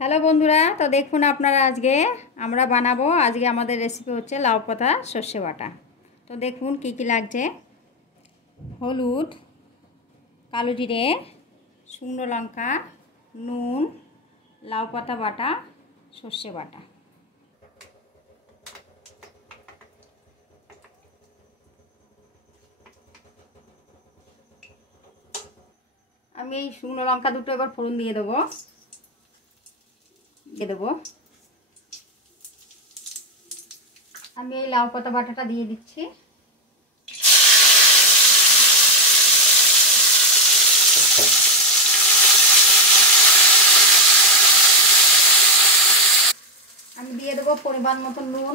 Hello বন্ধুরা, তো দেখুন আপনারা আজকে আমরা বানাবো। আজকে আমাদের রেসিপি হচ্ছে লাউ পাতা সর্ষে বাটা। তো দেখুন কি কি লাগছে: হলুদ, কালো জিরে, শুকনো লঙ্কা, নুন, লাউ পাতা বাটা, সর্ষে বাটা। আমি এই শুকনো লঙ্কা দুটো এবার ফোড়ন দিয়ে দেবো। আমি এই লাউ পাতা বাটাটা দিয়ে দিচ্ছি। আমি দিয়ে দেবো পরিমাণ মতো নুন,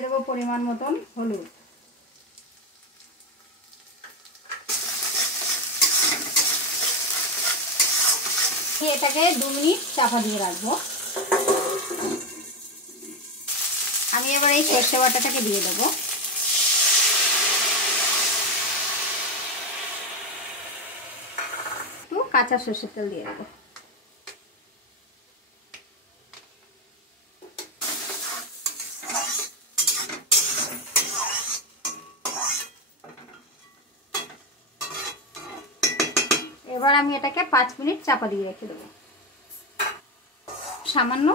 দেবো পরিমাণ মতন হলুদ। এটাকে 2 মিনিট চাপা দিয়ে রাখবো। আমি এবার এই সর্ষে বাটাটাকে দিয়ে দেবো। একটু কাঁচা সর্ষের তেল দিয়ে দেবো। এবার আমি এটাকে 5 মিনিট চাপা দিয়ে রেখে দেবো। সামান্য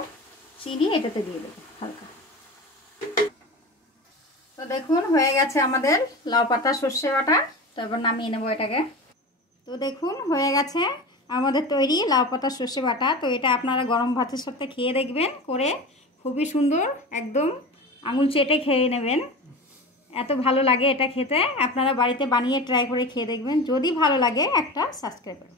চিনি এটাতে দিয়ে দেবো হালকা। তো দেখুন হয়ে গেছে আমাদের লাউ পাতা সর্ষে বাটা। তো এবার নামিয়ে নেবো এটাকে। তো দেখুন হয়ে গেছে আমাদের তৈরি লাউ পাতা সর্ষে বাটা। তো এটা আপনারা গরম ভাতের সাথে খেয়ে দেখবেন করে, খুবই সুন্দর, একদম আঙুল চেটে খেয়ে নেবেন। এত ভালো লাগে এটা খেতে। আপনারা বাড়িতে বানিয়ে ট্রাই করে খেয়ে দেখবেন। যদি ভালো লাগে একটা সাবস্ক্রাইব করুন।